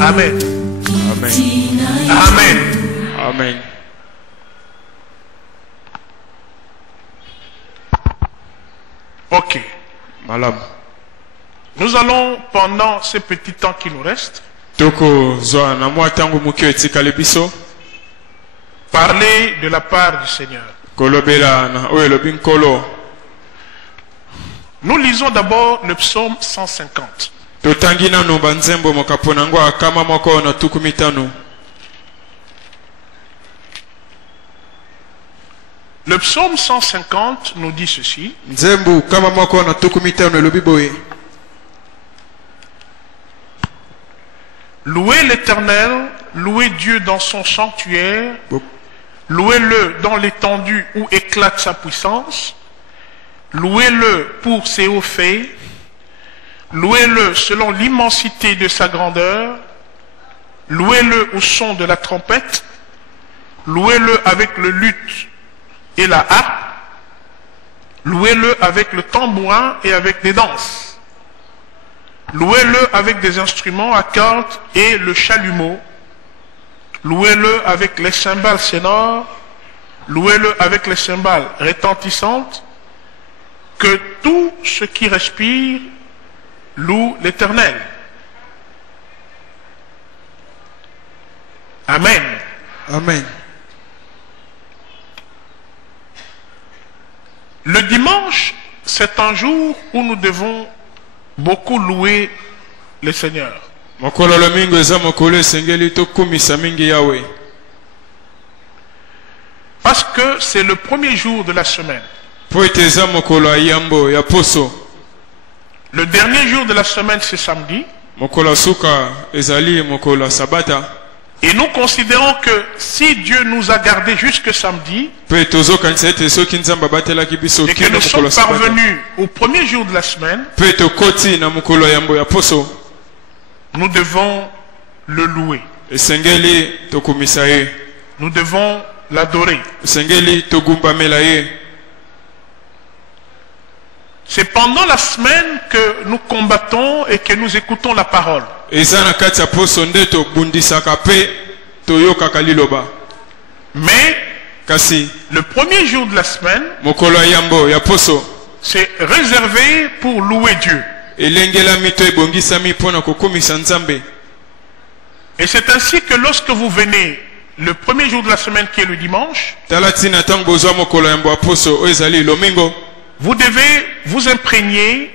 Amen. Amen. Amen. Amen. Ok. Malam. Nous allons, pendant ce petit temps qui nous reste, parler de la part du Seigneur. Nous lisons d'abord le psaume 150. Le psaume 150 nous dit ceci. Louez l'Éternel, louez Dieu dans son sanctuaire, louez-le dans l'étendue où éclate sa puissance, louez-le pour ses hauts faits, louez-le selon l'immensité de sa grandeur, louez-le au son de la trompette, louez-le avec le luth et la harpe, louez-le avec le tambourin et avec des danses. Louez-le avec des instruments à cordes et le chalumeau. Louez-le avec les cymbales sonores. Louez-le avec les cymbales retentissantes. Que tout ce qui respire loue l'Éternel. Amen. Amen. Le dimanche, c'est un jour où nous devons beaucoup louer le Seigneur. Parce que c'est le premier jour de la semaine. Le dernier jour de la semaine, c'est samedi. Et nous considérons que si Dieu nous a gardés jusque samedi, et que nous sommes parvenus au premier jour de la semaine, nous devons le louer. Nous devons l'adorer. C'est pendant la semaine que nous combattons et que nous écoutons la parole. Mais le premier jour de la semaine, c'est réservé pour louer Dieu. Et c'est ainsi que lorsque vous venez le premier jour de la semaine qui est le dimanche, vous devez vous imprégner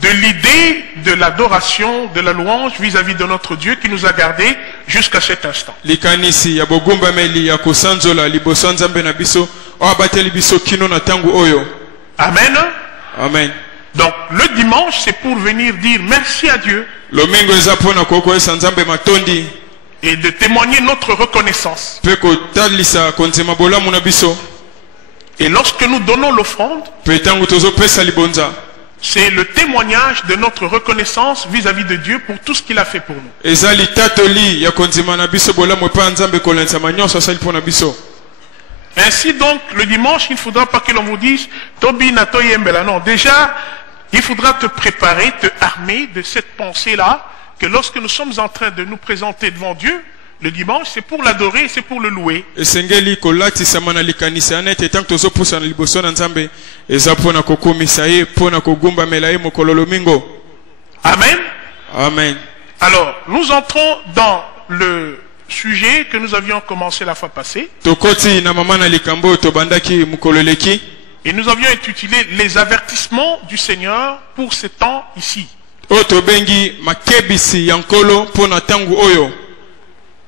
de l'idée de l'adoration, de la louange vis-à-vis de notre Dieu qui nous a gardés jusqu'à cet instant. Amen. Amen. Donc le dimanche, c'est pour venir dire merci à Dieu et de témoigner notre reconnaissance. Et lorsque nous donnons l'offrande, pe tangu tozopesa libonza c'est le témoignage de notre reconnaissance vis-à-vis de Dieu pour tout ce qu'il a fait pour nous. eza litatoli ya kondima na biso bolamu epai ya nzambe kolendisama nyonso asali mpo na biso. Ainsi donc, le dimanche, il ne faudra pas que l'on vous dise Tobi na toyembela. Non, déjà, il faudra te préparer, te armer de cette pensée-là, que lorsque nous sommes en train de nous présenter devant Dieu, le dimanche, c'est pour l'adorer, c'est pour le louer. esengeli kolatisama na likanisi ya nete tangu tozopusa na liboso na nzambe eza mpo na kokumisa ye mpo na kogumbamela ye mokolo lomingo. Amen. Amen. Alors, nous entrons dans le sujet que nous avions commencé la fois passée. Tokoti na mama na likambo tobandaki mokolo leki. Et nous avions intitulé les avertissements du Seigneur pour ces temps ici. Oyo tobengi makebisi ya nkolo mpo na tangu oyo.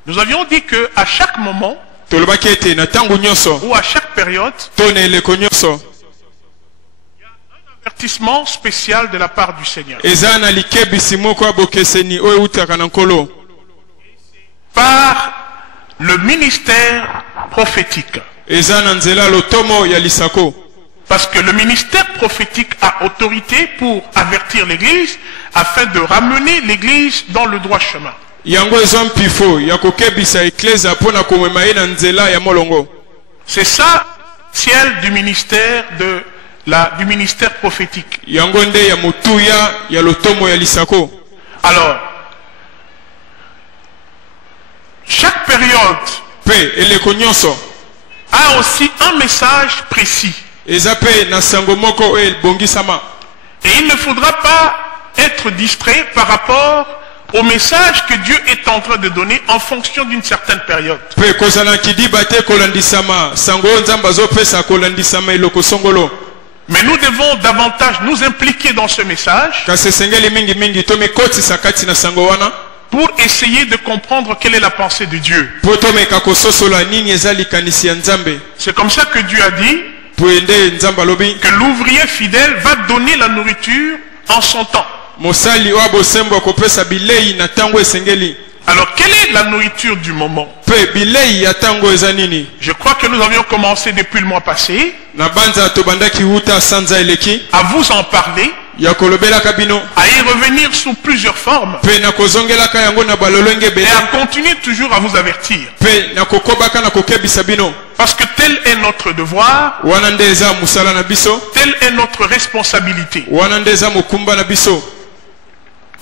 Nous avions dit que à chaque moment Tolobaki ete na tangu nyonso ou à chaque période, to na eleko nyonso il y a un avertissement spécial de la part du Seigneur. eza na likebisi moko ya bokeseni oyo eutaka na nkolo Par le ministère prophétique. eza na nzela lotomo ya lisako. Parce que le ministère prophétique a autorité pour avertir l'Église afin de ramener l'Église dans le droit chemin. yango eza mpifo ya kokebisa eklezia mpo na komema ye na nzela ya molongo. C'est ça, ciel du ministère du ministère prophétique. yango nde ya motuya ya lotomo ya lisako. Alors, chaque période pe eleko nyonso a aussi un message précis. eza pe na sango moko oyo ebongisama. Et il ne faudra pas être distrait par rapport au message que Dieu est en train de donner en fonction d'une certaine période. pe kozala kidiba te kolandisama sango oyo nzambe azopesa kolandisama eloko songolo. Mais nous devons davantage nous impliquer dans ce message kasi esengeli mingimingi tomikotisa kati na sango wana pour essayer de comprendre quelle est la pensée de Dieu. mpo tomeka kososola nini eza likanisi ya nzambe. C'est comme ça que Dieu a dit po nde nzambe alobi que l'ouvrier fidèle va donner la nourriture en son temps. mosali oyo bosembo akopesa bilei na tango esengeli. Alors, quelle est la nourriture du moment? pe bilei ya tango eza nini? Je crois que nous avions commencé depuis le mois passé na banza tobandaki wuta sanza eleki à vous en parler, ya kolobelaka bino à y revenir sous plusieurs formes pe na kozongelaka yango na balolenge et ebele à continuer toujours à vous avertir. pe na kokobaka na kokebisa bino. Parce que tel est notre devoir, wana nde eza mosala na biso, telle est notre responsabilité. wana nde eza mokumba na biso.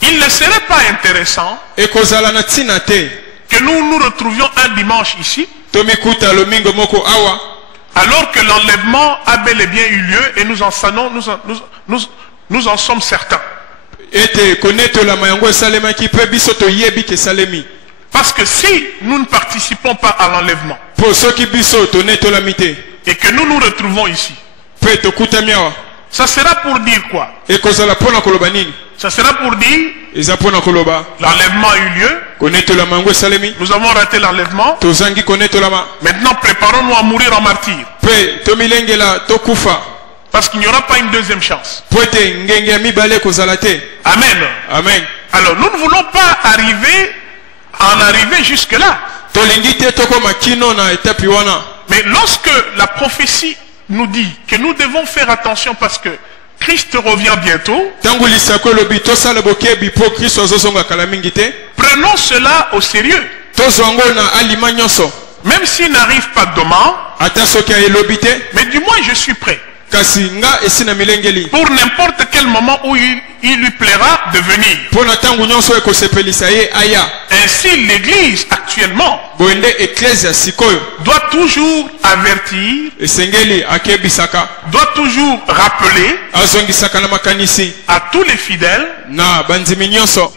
Il ne serait pas intéressant ekozala na ntina te que nous nous retrouvions un dimanche ici, tomikuta lomingo moko awa alors que l'enlèvement a bel et bien eu lieu et nous en sommes certains. ete konetolama yango esalemaki mpe biso toyebi ke esalemi. Parce que si nous ne participons pas à l'enlèvement po soki biso tonetolami te et que nous nous retrouvons ici, mpe tokutami awa ça sera pour dire quoi? ekozala mpo na koloba nini? Ça sera pour dire eza mpo na koloba l'enlèvement a eu lieu, konetolama yango esalemi, nous avons raté l'enlèvement, tozangi konetolama maintenant préparons-nous à mourir en martyr. mpe tomilengela tokufa Parce qu'il n'y aura pas une deuxième chance. po ete ngenge ya mibale ekozala te. Amen. Amen. Alors nous ne voulons pas en arriver jusque-là. tolingi te tokoma kino na etapi wana. Mais lorsque la prophétie nous dit que nous devons faire attention parce que Christ revient bientôt, tangu lisako elobi tosala bokebi mpo kristo azozonga kala mingi te, prenons cela au sérieux. tozwa yango na alima nyonso. Même s'il n'arrive pas demain, ata soki elobi te mais du moins je suis prêt. kasi nga esi na milengeli Pour n'importe quel moment où il lui plaira de venir. mpo na ntango nyonso ekosepelisa ye aya. Ainsi, l'Église actuellement boye nde eklezia sikoyo doit toujours avertir, esengeli akebisaka, doit toujours rappeler azongisaka na makanisi à tous les fidèles na bandimi nyonso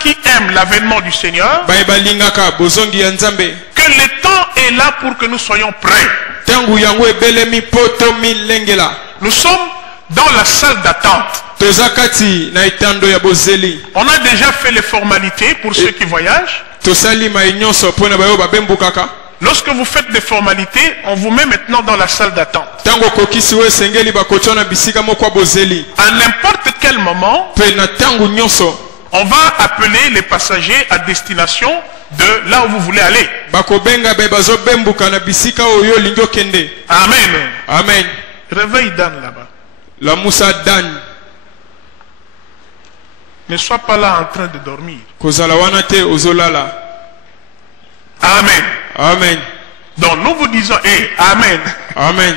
qui aiment l'avènement du Seigneur baye balingaka bozongi ya nzambe que le temps est là pour que nous soyons prêts. ntango yango ebelemi mpo tomilengela. Nous sommes dans la salle d'attente. toza kati na etando ya bozeli. On a déjà fait les formalités pour ceux qui voyagent. tosali mai nyonso mpo na bayo babembukaka. Lorsque vous faites des formalités, on vous met maintenant dans la salle d'attente. ntango kokisi oyo esengeli bakotia na bisika moko ya bozeli. À n'importe quel moment, mpe na ntango nyonso on va appeler les passagers à destination de là où vous voulez aller. Amen. Amen. Réveille Dan là-bas. La Moussa Dan. Ne sois pas là en train de dormir. Amen. Amen. Donc nous vous disons, Amen. Amen.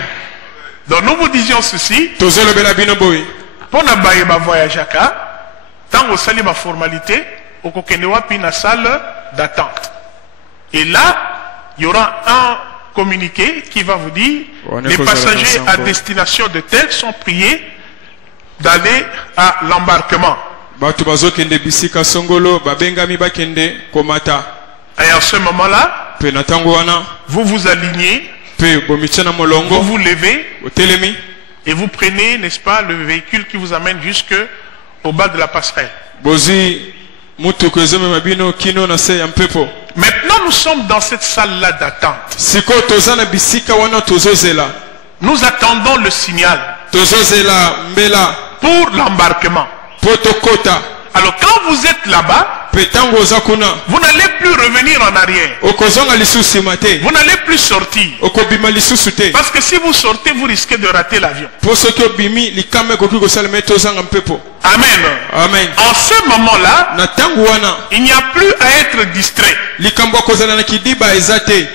Donc nous vous disions ceci. Pour ne voyage tant au salut ma formalité, au kokenewa puis na salle d'attente. Et là, il y aura un communiqué qui va vous dire les passagers à destination de tel sont priés d'aller à l'embarquement. Et à ce moment-là, vous vous alignez, vous vous levez et vous prenez, n'est-ce pas, le véhicule qui vous amène jusqu'au bas de la passerelle. Maintenant, nous sommes dans cette salle-là d'attente. Nous attendons le signal pour l'embarquement. Alors, quand vous êtes là-bas, vous n'allez plus revenir en arrière. Vous n'allez plus sortir. Parce que si vous sortez, vous risquez de rater l'avion. Amen. Amen. En ce moment-là, il n'y a plus à être distrait.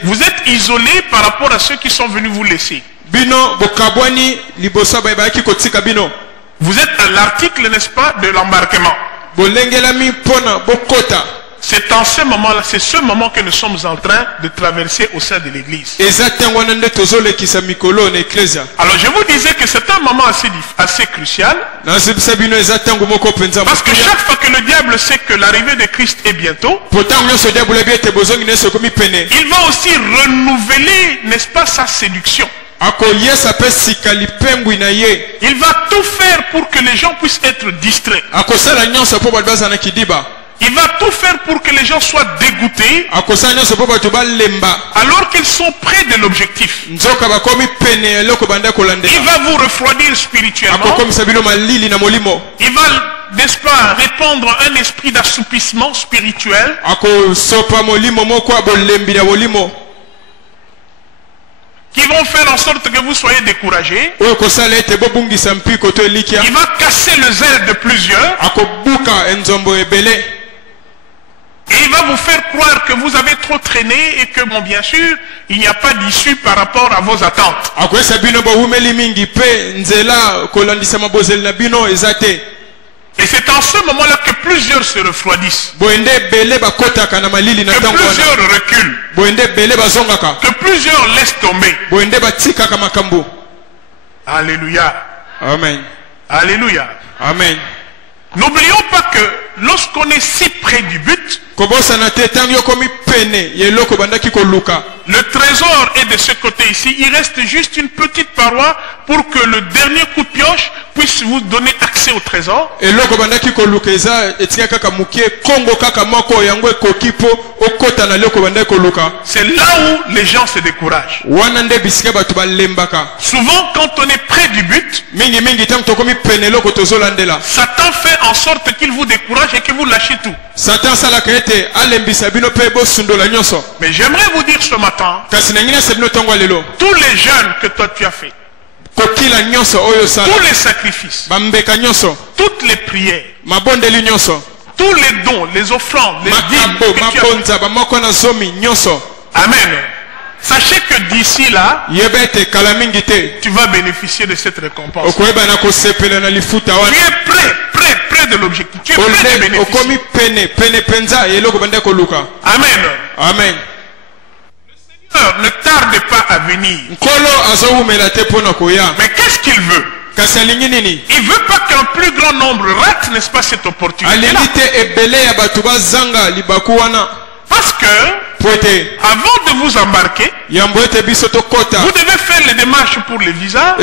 Vous êtes isolé par rapport à ceux qui sont venus vous laisser. Vous êtes à l'article, n'est-ce pas, de l'embarquement. C'est en ce moment-là, c'est ce moment que nous sommes en train de traverser au sein de l'église. Alors je vous disais que c'est un moment assez crucial. Parce que chaque fois que le diable sait que l'arrivée de Christ est bientôt, il va aussi renouveler, n'est-ce pas, sa séduction. Il va tout faire pour que les gens puissent être distraits. Il va tout faire pour que les gens soient dégoûtés alors qu'ils sont près de l'objectif. Il va vous refroidir spirituellement. Il va, n'est-ce pas, répandre un esprit d'assoupissement spirituel qui vont faire en sorte que vous soyez découragés. Il va casser le zèle de plusieurs. Et il va vous faire croire que vous avez trop traîné et que, bon, bien sûr, il n'y a pas d'issue par rapport à vos attentes. Et c'est en ce moment-là que plusieurs se refroidissent. Que plusieurs reculent. Que plusieurs laissent tomber. Alléluia. Amen. Alléluia. Amen. N'oublions pas que lorsqu'on est si près du but, le trésor est de ce côté ici. Il reste juste une petite paroi pour que le dernier coup de pioche puisse vous donner accès au trésor. C'est là où les gens se découragent. Souvent, quand on est près du but, Satan fait en sorte qu'il vous décourage et que vous lâchez tout. Mais j'aimerais vous dire ce matin, tous les jeûnes que toi tu as fait, tous les sacrifices, toutes les prières, tous les dons, les offrandes, les dîmes que tu as fait. Amen. Sachez que d'ici là, tu vas bénéficier de cette récompense. Tu es prêt de l'objectif. Tu es prêt de bénéficier. Amen. Amen. Le Seigneur ne tarde pas à venir. Mais qu'est-ce qu'il veut? Il veut pas qu'un plus grand nombre rate, n'est-ce pas, cette opportunité-là. Parce que avant de vous embarquer, vous devez faire les démarches pour les visas. Vous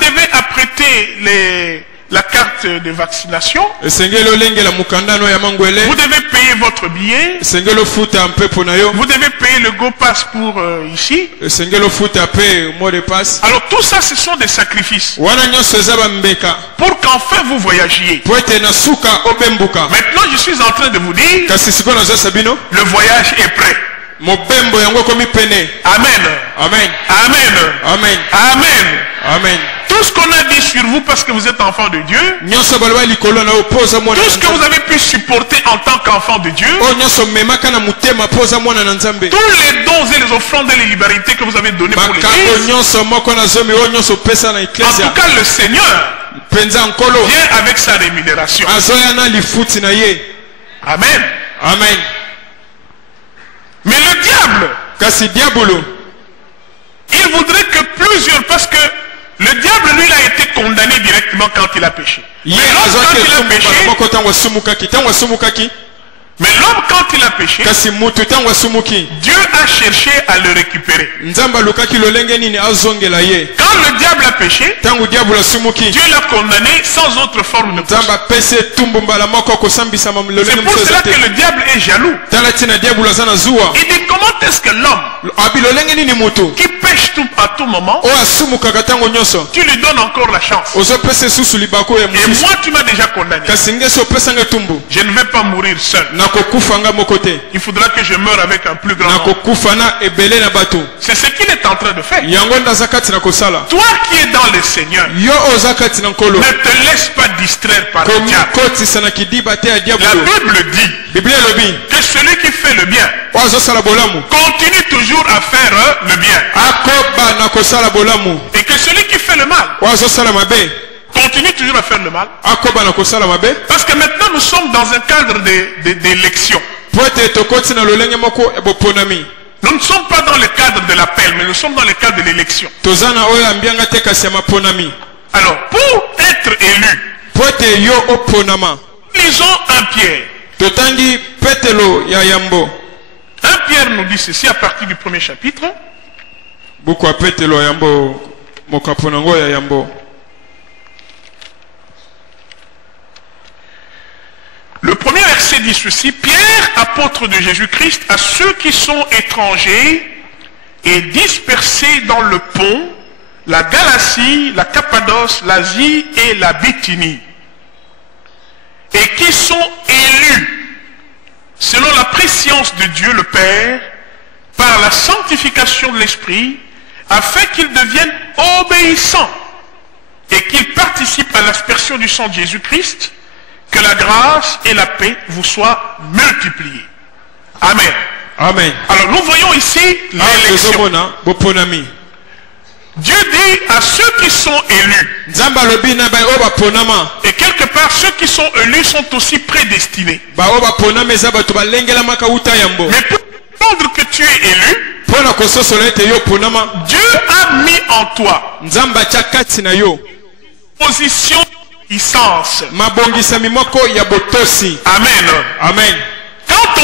devez apprêter la carte de vaccination. esengeli olengela mukandano ya mangwele, Vous devez payer votre billet. esengeli ofuta mpepo na yo, Vous devez payer le Go Pass pour ici. esengeli ofuta pe mot de passe. Alors tout ça, ce sont des sacrifices Wana nyonso eza bambeka pour qu'enfin vous voyagiez. po ete na suka obembuka. Maintenant, je suis en train de vous dire, Kasi sikoyo nazosa bino le voyage est prêt. mobembo yango ekomi pene. Amen. Amen, Amen. amen, Amen. amen. Tout ce qu'on a dit sur vous parce que vous êtes enfant de Dieu, Nyonso baloba likolo na yo po oza mwana tout na ce que vous Nzambe. avez pu supporter en tant qu'enfant de Dieu, Oyo nyonso memaka na mutema po oza mwana na Nzambe. tous les dons et les offrandes et les libéralités que vous avez donnés pour makambo l'Église, nyonso moko na zomi oyo nyonso opesa na en eklesia tout cas le Seigneur mpenza nkolo vient avec sa rémunération. azoya na lifuti na ye. Amen. Amen. Mais le diable, Kasi diabolo il voudrait que plusieurs, parce que le diable, lui, il a été condamné directement quand il a péché. Mais ye l'homme, quand azwaki il a etumbu péché, mbala moko ntango asumukaki quand il a péché, kasi mutu ntango asumuki Dieu a cherché à le récupérer. nzambe alukaki lolenge nini azongela ye. Quand le diable a péché, ntango diabolo asumuki Dieu l'a condamné sans autre forme de nzambe apesi etumbu mbala moko kosambisama C'est lolenge pour mosusu cela eza que te. le diable est jaloux. tala ntina diabolo aza na zuwa. Il dit comment est-ce que l'homme abi lolenge nini mutu qui pêche à tout moment, oyo asumukaka ntango nyonso tu lui donnes encore la chance. ozopesa esusu libako ya Et mosusu moi, tu m'as déjà condamné. kasi ngesi opesanga etumbu Je ne vais pas mourir seul. nakokufa nga moko te, Il faudra que je meure avec un plus grand nombre. nakokufa na ebele na bato. C'est ce qu'il est en train de faire. yango nde aza kati na kosala. Toi qui es dans le Seigneur, yo oza kati na nkolo ne te laisse pas distraire par le diable. komikotisa na kidiba te ya La diabolo. Bible dit biblia elobi que celui qui fait le bien oyo azosala bolamu continue toujours à faire le bien. akoba na kosala bolamu, Et que celui qui fait le mal oyo azosala mabe continue toujours à faire le mal. akoba na kosala mabe. Parce que maintenant nous sommes dans un cadre d'élection. po ete tokoti na lolenge moko ya boponami. Nous ne sommes pas dans le cadre de l'appel, mais nous sommes dans le cadre de l'élection. toza na oyo ambianga te kasi ya maponami. Alors, pour être élu, po ete yo oponama, lisons 1 Pierre. totangi petelo ya yambo. 1 Pierre nous dit ceci à partir du 1er chapitre. buku ya petelo ya yambo mokapo nango ya yambo. Le premier verset dit ceci: Pierre, apôtre de Jésus-Christ, à ceux qui sont étrangers et dispersés dans le Pont, la Galatie, la Cappadoce, l'Asie et la Bithynie, et qui sont élus selon la préscience de Dieu le Père, par la sanctification de l'Esprit, afin qu'ils deviennent obéissants et qu'ils participent à l'aspersion du sang de Jésus-Christ. Que la grâce et la paix vous soient multipliées. Amen. Amen. Alors nous voyons ici l'élection. tozomona boponami. Dieu dit à ceux qui sont élus. nzambe alobi na bai oyo baponama. Et quelque part, ceux qui sont élus sont aussi prédestinés. baoyo baponama eza bato balengelamaka uta yambo. Mais pour comprendre que tu es élu, mpo na kososola ete yo oponama, Dieu a mis en toi nzambe atya kati na yo position puissance. mabongisami moko ya botosi. Amen. Amen. Quand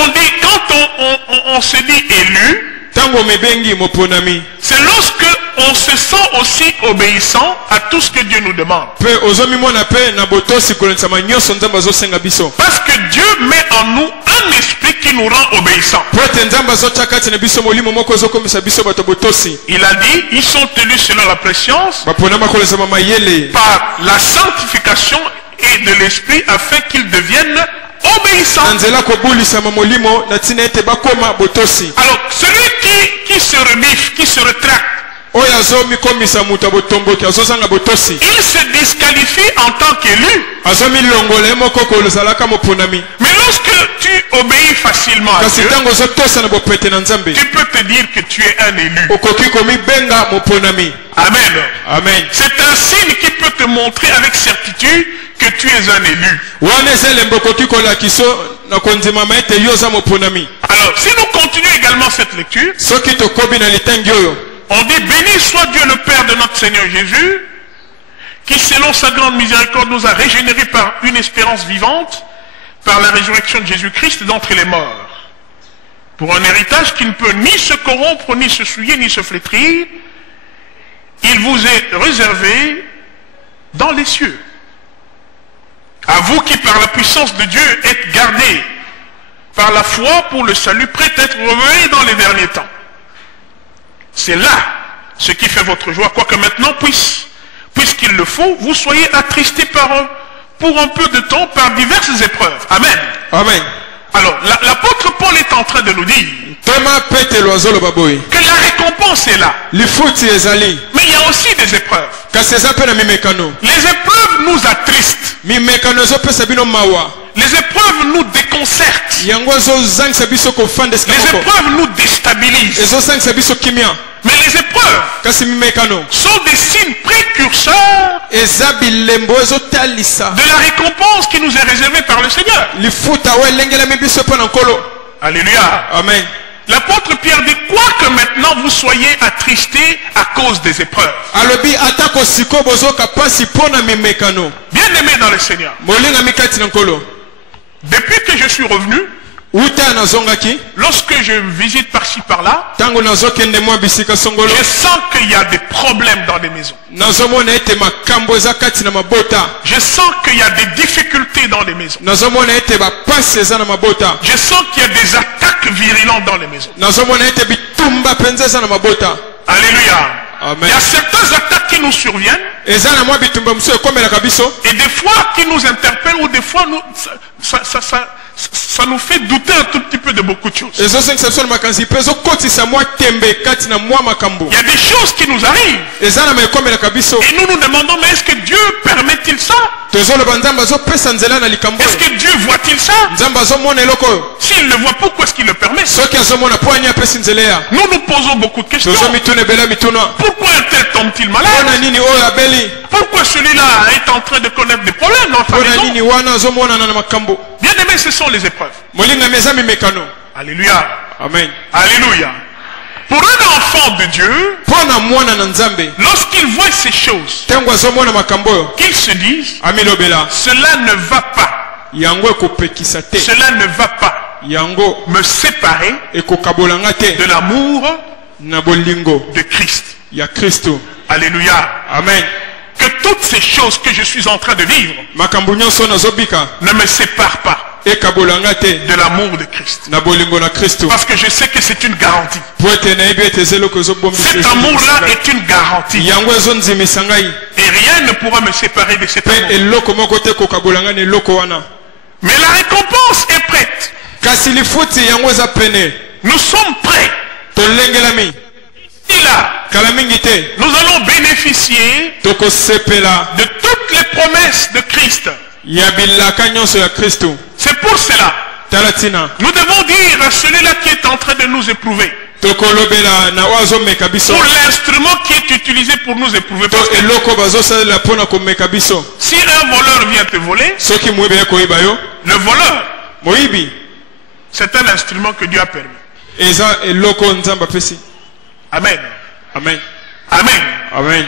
on se dit élu, ntango mebengi moponami, c'est lorsque on se sent aussi obéissant à tout ce que Dieu nous demande. mpe ozomimona mpe na botosi kolendisama nyonso nzambe azosenga biso. Parce que Dieu met en nous un esprit qui nous rend obéissants. po ete nzambe azotya kati na biso molimo moko ezokomisa biso bato botosi. Il a dit, ils sont élus selon la préscience, baponama kolenzama mayele par la sanctification et de l'esprit, afin qu'ils deviennent obéissants. na nzela kobulisama molimo na ntina ete bakoma botosi. Alors, celui qui se renifle, qui se rétracte, oyo azomikomisa moto ya botomboki azozanga botosi, il se disqualifie en tant qu'élu. azomilongola ye moko kozalaka moponami. Mais lorsque tu obéis facilement à kasi Dieu, ntango ozotosa na bopete na nzambe, tu peux te dire que tu es un élu. okoki komibenga moponami. Amen. Amen. C'est un signe qui peut te montrer avec certitude que tu es un élu. wana eza elembo okoki kolakisa na kondimama ete yo oza moponami. Alors, si nous continuons également cette lecture, soki tokobi na litangi oyo, on dit: béni soit Dieu le Père de notre Seigneur Jésus, qui selon sa grande miséricorde nous a régénérés par une espérance vivante, par la résurrection de Jésus-Christ d'entre les morts, pour un héritage qui ne peut ni se corrompre, ni se souiller, ni se flétrir. Il vous est réservé dans les cieux. À vous qui par la puissance de Dieu êtes gardés par la foi pour le salut, prêt à être révélé dans les derniers temps. C'est là ce qui fait votre joie, quoique maintenant, puisqu'il le faut, vous soyez attristés pour un peu de temps par diverses épreuves. Amen. Amen. Alors, l'apôtre Paul est en train de nous dire que la récompense est là. Mais il y a aussi des épreuves. Les épreuves nous attristent. Les épreuves nous déconcertent. Les épreuves nous déstabilisent. Mais les épreuves sont des signes précurseurs de la récompense qui nous est réservée par le Seigneur. Alléluia. Amen. L'apôtre Pierre dit, quoi que maintenant vous soyez attristés à cause des épreuves. Bien aimé dans le Seigneur. Depuis que je suis revenu, lorsque je visite par-ci par-là, je sens qu'il y a des problèmes dans les maisons. Je sens qu'il y a des difficultés dans les maisons. Je sens qu'il y a des attaques virulentes dans les maisons. Alléluia. Amen. Il y a certaines attaques qui nous surviennent et des fois qui nous interpellent ou des fois ça nous fait douter un tout petit peu de beaucoup de choses. Il y a des choses qui nous arrivent et nous nous demandons, mais est-ce que Dieu permet-il ça? Est-ce que Dieu voit-il ça? S'il le voit, pourquoi est-ce qu'il le permet? Nous nous posons beaucoup de questions. Pourquoi un tel tombe-t-il malade? Pourquoi celui-là est en train de connaître des problèmes dans sa maison? Bien aimé, ce sont les épreuves. Alléluia. Amen. Alléluia. Pour un enfant de Dieu, lorsqu'il voit ces choses, qu'il se dise, cela ne va pas. Cela ne va pas me séparer de l'amour de Christ. Alléluia. Amen. Que toutes ces choses que je suis en train de vivre ne me séparent pas de l'amour de Christ. Parce que je sais que c'est une garantie. Cet amour-là est une garantie. Et rien ne pourra me séparer de cet amour. Mais la récompense est prête. Nous sommes prêts. Et là, nous allons bénéficier de toutes les promesses de Christ. C'est pour cela nous devons dire à celui-là qui est en train de nous éprouver, pour l'instrument qui est utilisé pour nous éprouver, parce que si un voleur vient te voler, le voleur, c'est un instrument que Dieu a permis. Amen. Amen. Amen. Amen.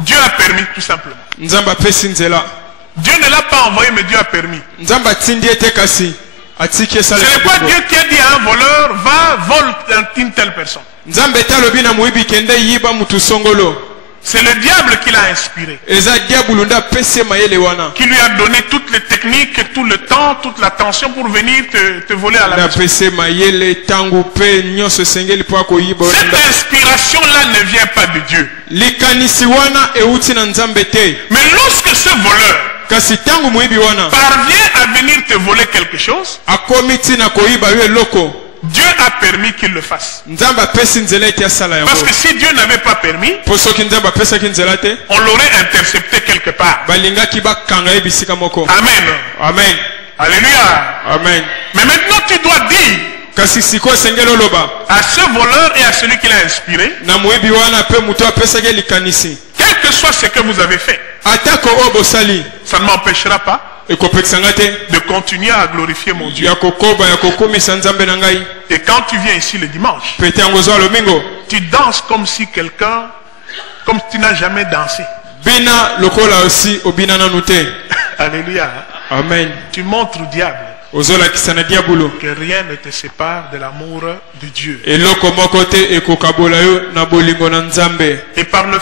Dieu a permis tout simplement. Dieu ne l'a pas envoyé, mais Dieu a permis. Ce n'est pas Dieu qui a dit à un voleur, va, vole une telle personne. C'est le diable qui l'a inspiré, qui lui a donné toutes les techniques, tout le temps, toute l'attention pour venir te voler à la maison. Cette inspiration-là ne vient pas de Dieu. Mais lorsque ce voleur parvient à venir te voler quelque chose, Dieu a permis qu'il le fasse. Parce que si Dieu n'avait pas permis, on l'aurait intercepté quelque part. Amen. Amen. Alléluia. Amen. Mais maintenant tu dois dire à ce voleur et à celui qui l'a inspiré, quel que soit ce que vous avez fait, ça ne m'empêchera pas de continuer à glorifier mon Dieu. Et quand tu viens ici le dimanche, tu danses comme si comme tu n'as jamais dansé. Alléluia. Amen. Tu montres au diable que rien ne te sépare de l'amour de Dieu. Et par le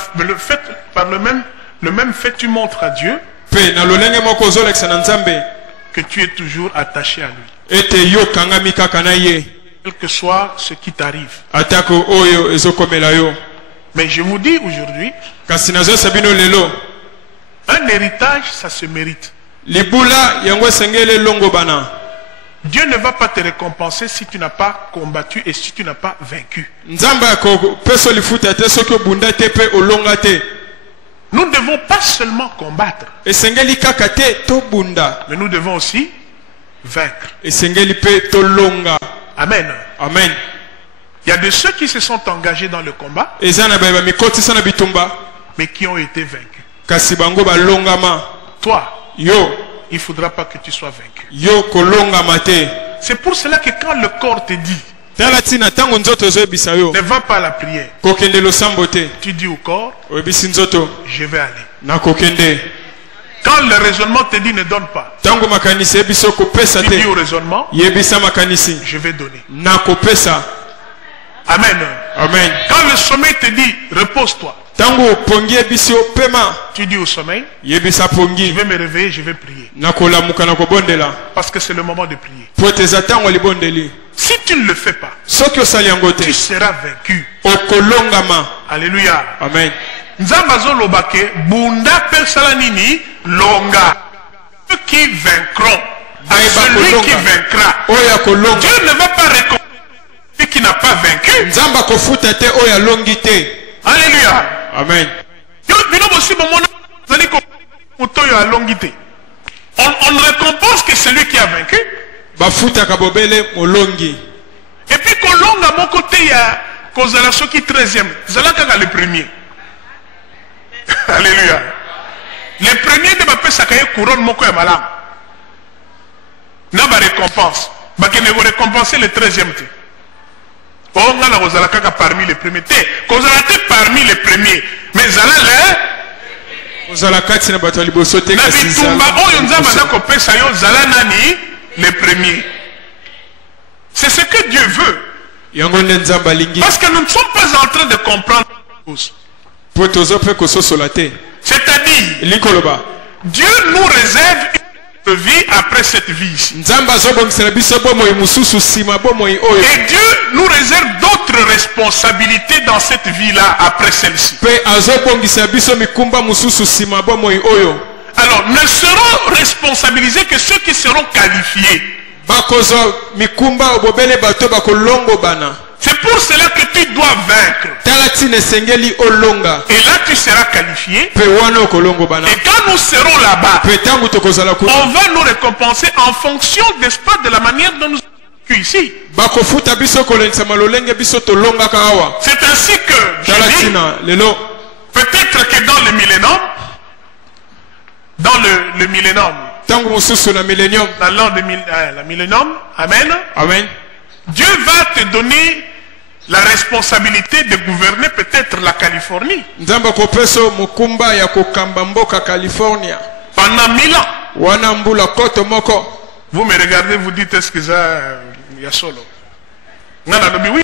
même fait, tu montres à Dieu pe na lolenge moko ozolekisa na nzambe que tu es toujours attaché à lui. ete yo kangami kaka na ye Quel que soit ce qui t'arrive. atako oyo ezokomela yo. Mais je vous dis aujourd'hui, kasi nazoyebisa bino lelo un héritage, ça se mérite. libula yango esengeli elongo bana. Dieu ne va pas te récompenser si tu n'as pas combattu et si tu n'as pas vaincu. nzambe akopesa lifuta te soki obunda te pe olonga te. Nous ne devons pas seulement combattre, esengeli kaka te tobunda, mais nous devons aussi vaincre. esengeli pe tolonga. Amen. Amen. Il y a de ceux qui se sont engagés dans le combat, eza na baye bamikotisa na bitumba mais qui ont été vaincus. kasi bango balongama. Toi, yo il ne faudra pas que tu sois vaincu. yo kolongama te. C'est pour cela que quand le corps te dit, tala ntina ntango nzoto ezoyebisa yo ne va pas à la prière, kokende losambo te, tu dis au corps, oyebisi nzoto je vais aller. nakokende. Quand le raisonnement te dit ne donne pas, ntango makanisi eyebisi okopesa tu dis te, au raisonnement, yebisa makanisi je vais donner. nakopesa. Amen. Amen. Quand le sommeil te dit repose-toi, ntango pongi yebisi opema, tu dis au sommeil, yebisa je pongi vais me réveiller, je vais prier. nakolamuka nakobondela Parce que c'est le moment de prier. po ete eza ntango libondeli. Si tu ne le fais pas, soki osali yango te tu seras vaincu. okolongama. Alléluia. Amen. Nzambe azoloba ke bunda pe sala nini longa. Ceux qui vaincront, à celui qui vaincra. oyo akolonga. Dieu ne va pas récompenser celui qui n'a pas vaincu. nzambe akofuta te oyo alongi te. Alléluia. Amen. Yo bino bosi bomona zali ko mutoyo alongi te. On ne récompense que celui qui a vaincu. bafutaka bobele molongi. Et puis kolonga mon côté ya kozala soki 13e. Zala kaka le premier. Alléluia. Le premier de ma pesaka ye couronne moko ya malamu. Na ba récompense. Ba kene ko récompenser le 13e te. Oh ngana kozala kaka parmi les premiers te. Kozala te parmi les premiers. Mais zala le ozala kati na bato ya liboso te na kasi bitumba oyo nzambe aza kopesa yo zala nani les premiers. C'est ce que Dieu veut. yango nde nzambe alingi. Parce que nous ne sommes pas en train de comprendre les choses. po tozo mpe kososola te. C'est-à-dire, elingi koloba Dieu nous réserve une vie après cette vie ici. nzambe azobongisela biso bomoi mosusu nsima bomoi oyo. Et Dieu nous réserve d'autres responsabilités dans cette vie-là après celle-ci. mpe azobongisa biso mikumba mosusu nsima bomoi oyo. Alors, ne seront responsabilisés que ceux qui seront qualifiés. bakozwa mikumba obobele bato bakolongo bana. C'est pour cela que tu dois vaincre. tala ntina esengeli olonga. Et là, tu seras qualifié. mpe wana okolongo bana. Et quand nous serons là-bas, mpe ntango tokozala kuna on va nous récompenser en fonction, n'est-ce pas, de la manière dont nous sommes vécus ici. bakofuta biso kolengisa malolenge biso tolongaka awa. C'est ainsi que je tala dis, ntina lelo peut-être que dans le millénaire, dans le millénaire, ntango mosusu na millennium. dans l'an de la millénaire, amen, amen. Dieu va te donner la responsabilité de gouverner peut-être la Californie nzambe akopesa mokumba ya kokamba mboka California pendant 1000 ans. wana mbula koto moko. Vous me regardez, vous dites est-ce que ça y a solo? Non, non, mais oui.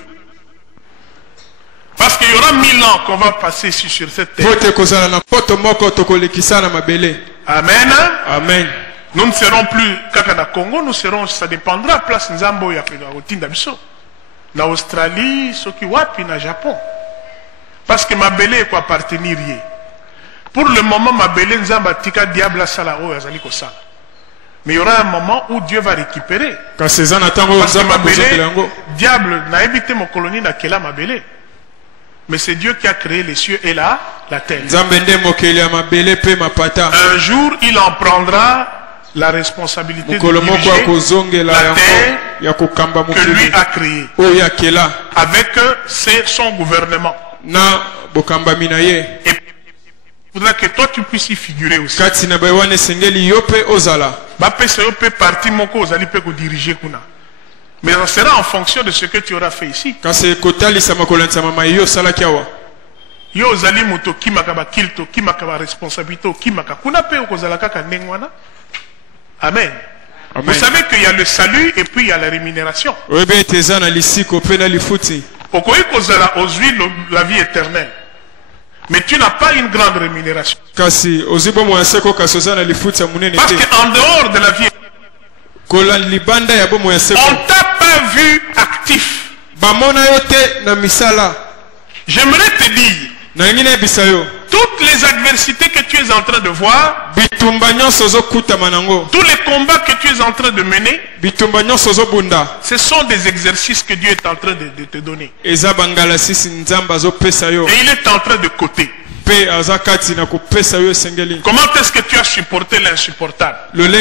Parce qu'il y aura 1000 ans qu'on va passer ici sur cette terre. pote kozala na koto moko tokolekisa na mabele. Amen. Amen. Nous ne serons plus Kakana Congo, nous serons, ça dépendra, place Nzambo ya Otinda Biso. Na Australie, Soki Wapi, na Japon. Parce que ma belle est quoi appartenir. Pour le moment, ma belle Nzamba Tika Diable Sala O Yazali Kosala. Mais il y aura un moment où Dieu va récupérer. Parce que ma belle, diable n'a évité mon colonie na Kela ma belle. Mais c'est Dieu qui a créé les cieux et la terre. Un jour, il en prendra la responsabilité de diriger la terre que lui a créée avec son gouvernement. Et il faudra que toi tu puisses y figurer aussi. Mais ça sera en fonction de ce que tu auras fait ici. Yo zali moto kimaka ba kilto kimaka ba responsabilité kimaka kuna pe okozala kaka ndengwana. Amen. Vous savez qu'il y a le salut et puis il y a la rémunération. Okoyi kozala ozwi la vie éternelle. Mais tu n'as pas une grande rémunération. Parce qu'en dehors de la vie, on t'a pas vu actif. J'aimerais te dire, toutes les adversités que tu es en train de voir, tous les combats que tu es en train de mener, ce sont des exercices que Dieu est en train de te donner. Et il est en train de côté. Comment est-ce que tu as supporté l'insupportable? Comment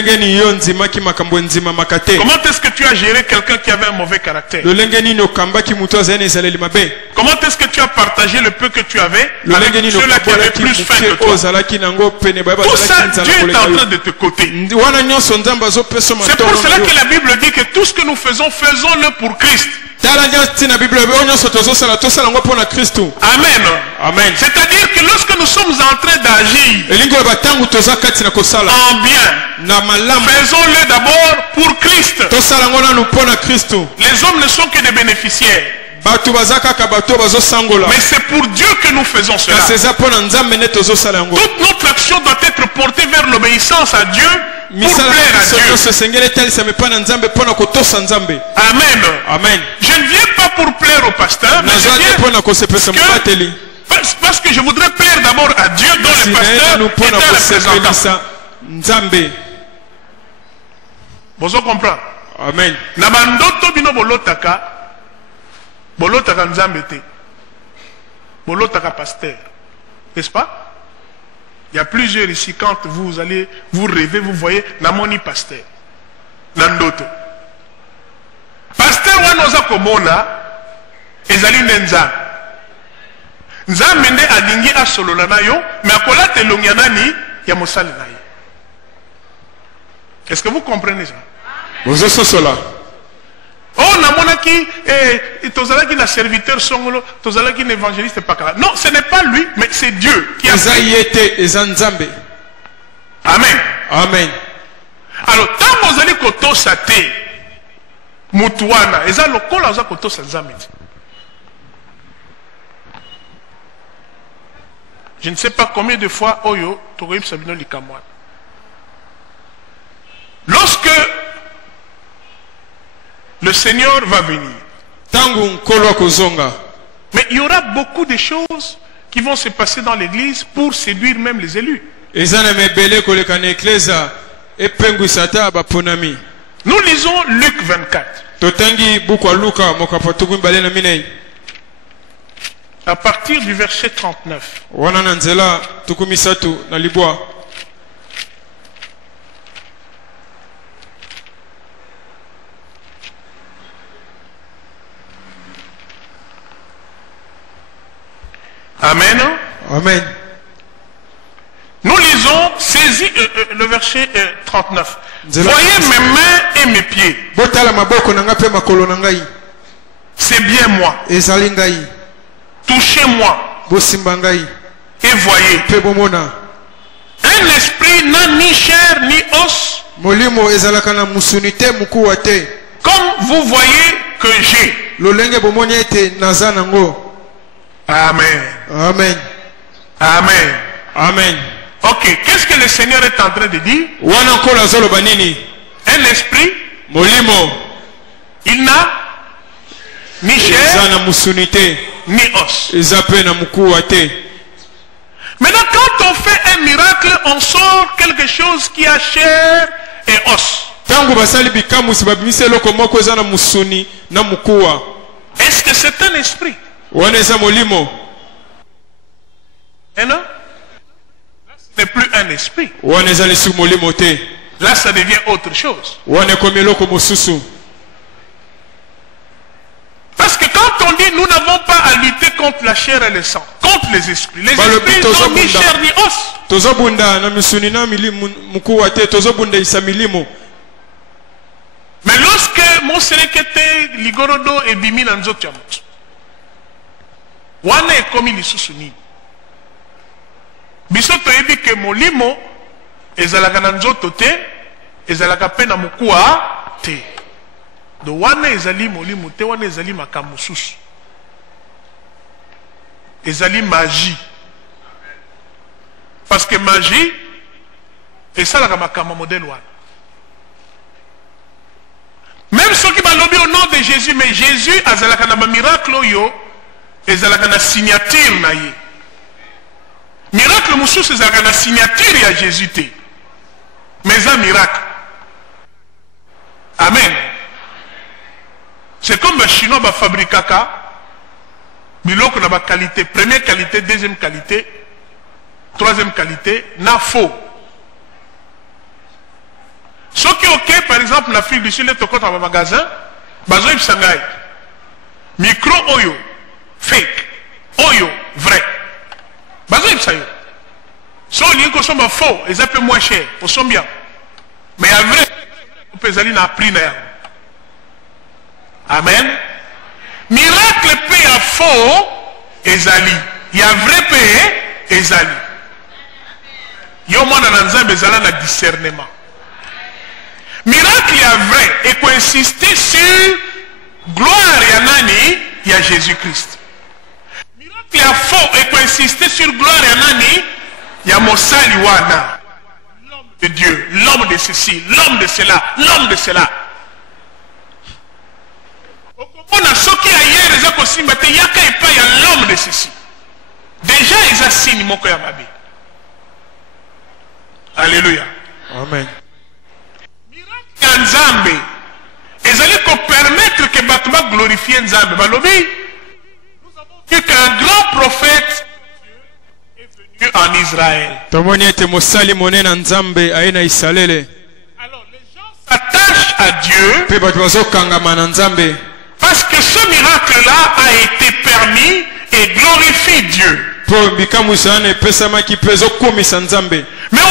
est-ce que tu as géré quelqu'un qui avait un mauvais caractère? Comment est-ce que tu as partagé le peu que tu avais avec ceux-là qui avaient plus faim que toi? Tout ça, Dieu est en train de te côté. C'est pour cela que la Bible dit que tout ce que nous faisons, faisons-le pour Christ. Amen. Amen. C'est-à-dire que lorsque nous sommes en train d'agir en bien, faisons-le d'abord pour Christ. Les hommes ne sont que des bénéficiaires. Mais c'est pour Dieu que nous faisons cela. Toute notre action doit être portée vers l'obéissance à Dieu pour plaire à Dieu. Amen. Amen. Je ne viens pas pour plaire au pasteur, mais je viens parce que je voudrais plaire d'abord à Dieu dont le pasteur est un représentant. Vous comprenez? Amen. Bolotaka nzambe te. Bolotaka pasteur. N'est-ce pas? Il y a plusieurs ici, quand vous allez, vous rêvez, vous voyez, namoni pasteur. Nandoto. Pasteur wanoza komona, ezali nenzambe. Nzambe nde alingi asolola na yo, mais akola telongia nani ya mosali na ye. Est-ce que vous comprenez ça? Vous sosola. Oh, namonaki, tozalaki na serviteur songolo, tozalaki na évangéliste pakala. Non, ce n'est pas lui, mais c'est Dieu qui a fait. Amen. Amen. Alors, tant vous allez koto sate, mutuana, eza lokola za koto sanzambe. Je ne sais pas combien de fois, oyo, togoyib sabino likamwa. Lorsque le Seigneur va venir. Mais il y aura beaucoup de choses qui vont se passer dans l'église pour séduire même les élus. Nous lisons Luc 24. À partir du verset 39. Amen. Amen. Nous lisons le verset 39. Voyez mes mains et mes pieds. C'est bien moi. Touchez-moi. Et voyez. Un esprit n'a ni chair ni os. Comme vous voyez que j'ai. Amen. Amen. Amen. Amen. Ok, qu'est-ce que le Seigneur est en train de dire? Un esprit, il n'a ni chair, ni os. Maintenant, quand on fait un miracle, on sort quelque chose qui a chair et os. Est-ce que c'est un esprit? Et non? Ce n'est plus un esprit. Là, ça devient autre chose. Parce que quand on dit nous n'avons pas à lutter contre la chair et le sang, contre les esprits n'ont ni chair ni os. Mais lorsque mon sélecté ligorodo et bimi nanzotiamut, wana ekomi lisusu nini? Biso toyebi ke molimo ezalaka na nzoto te, ezalaka pe na mukuwa te. Do wana ezali molimo te, wana ezali makambo susu. Ezali magie. Parce que magie, et ça, la ramakama modèle one. Même ceux qui m'ont lobby au nom de Jésus, mais Jésus a un miracle, et une signature. Miracle, monsieur, c'est une signature à Jésus. Mais un miracle. Amen. C'est comme les Chinois qui fabriquent caca. Biloko na ba qualité, première qualité, deuxième qualité, troisième qualité, na faux. Ce qui est ok, par exemple, en Afrique du Sud, les tokot dans un magasin, bazo yip sangai. Micro oyo, fake. Oyo, vrai. Bazo yip sayo. So li ko somba faux, ils appellent moins cher, au sont bien. Mais à vrai, on peut aller na prix na ya. Amen. Miracle paix à faux, ezali. Il y a vrai paix, ezali. Yo mona na nzambe ezala na discernement. Miracle est vrai et qu'on insister sur gloire et nani, il y a Jésus-Christ. Miracle est faux et qu'on insister sur gloire et nani, il y a Mosali Wana. L'homme de Dieu, l'homme de ceci, l'homme de cela, l'homme de cela. On a ce qui ailleurs, les gens aussi, il y a l'homme de ceci. Déjà, ils ont signé mon cœur. Alléluia. Amen. Nzambe. Ils allaient permettre que Batma glorifie Nzambe. Balobi, nous avons vu qu'un grand prophète est venu en Israël. Alors, les gens s'attachent à Dieu. Parce que ce miracle-là a été permis et glorifie Dieu. Mais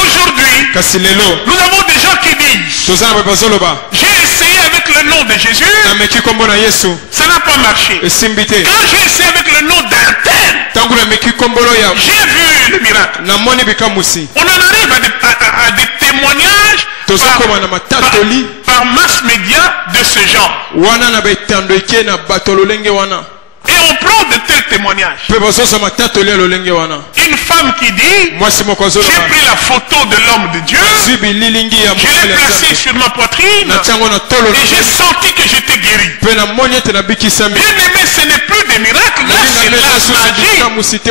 aujourd'hui, nous avons des gens qui disent, j'ai essayé avec le nom de Jésus, ça n'a pas marché. Quand j'ai essayé avec le nom d'un tel, j'ai vu le miracle. On en arrive à des témoignages par mass média de ce genre. Et on prend de tels témoignages. Une femme qui dit, j'ai pris la photo de l'homme de Dieu, je l'ai placé sur ma poitrine, et j'ai senti que j'étais guéri. Bien aimé, ce n'est plus des miracles, là c'est la magie.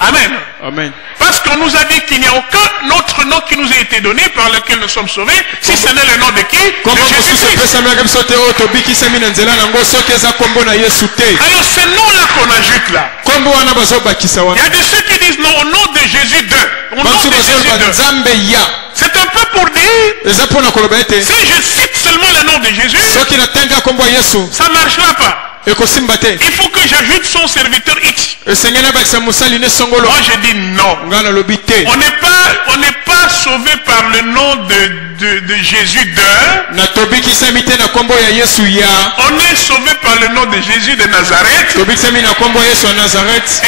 Amen. Amen. Parce qu'on nous a dit qu'il n'y a aucun autre nom qui nous a été donné par lequel nous sommes sauvés, si ce n'est le nom de qui? De Jésus-Christ. Alors ce nom-là qu'on ajoute là, il y a de ceux qui disent non, au nom de Jésus de. Au nom de Jésus de. C'est un peu pour dire, si je cite seulement le nom de Jésus, ça ne marchera pas. Il faut que j'ajoute son serviteur X. Moi je dis non. On n'est pas sauvé par le nom de Jésus de. On est sauvé par le nom de Jésus de Nazareth. Et